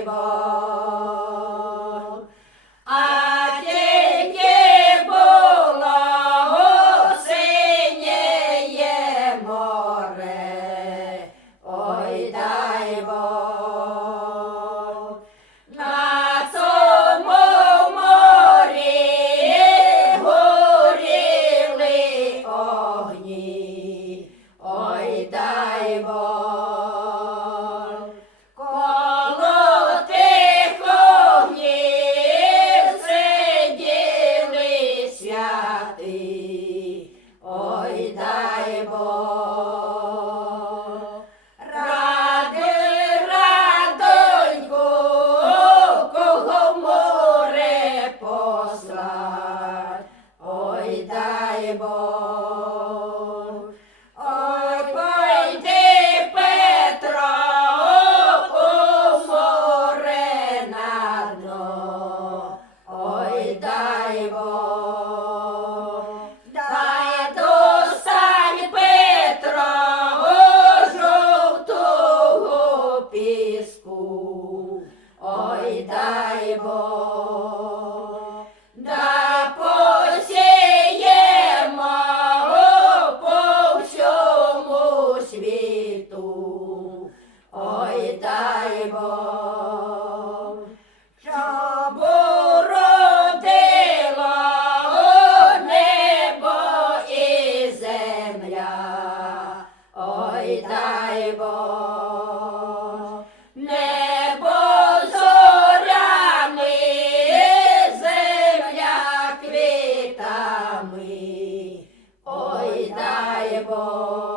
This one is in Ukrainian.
バイバイ。послать, ой дай Бог. Ой, пойди, Петро, у море на дно, дай Бог. Бог. Щоб уродило небо і земля. Ой, дай Бог. Небо зорями, земля квітами. Ой, дай Бог.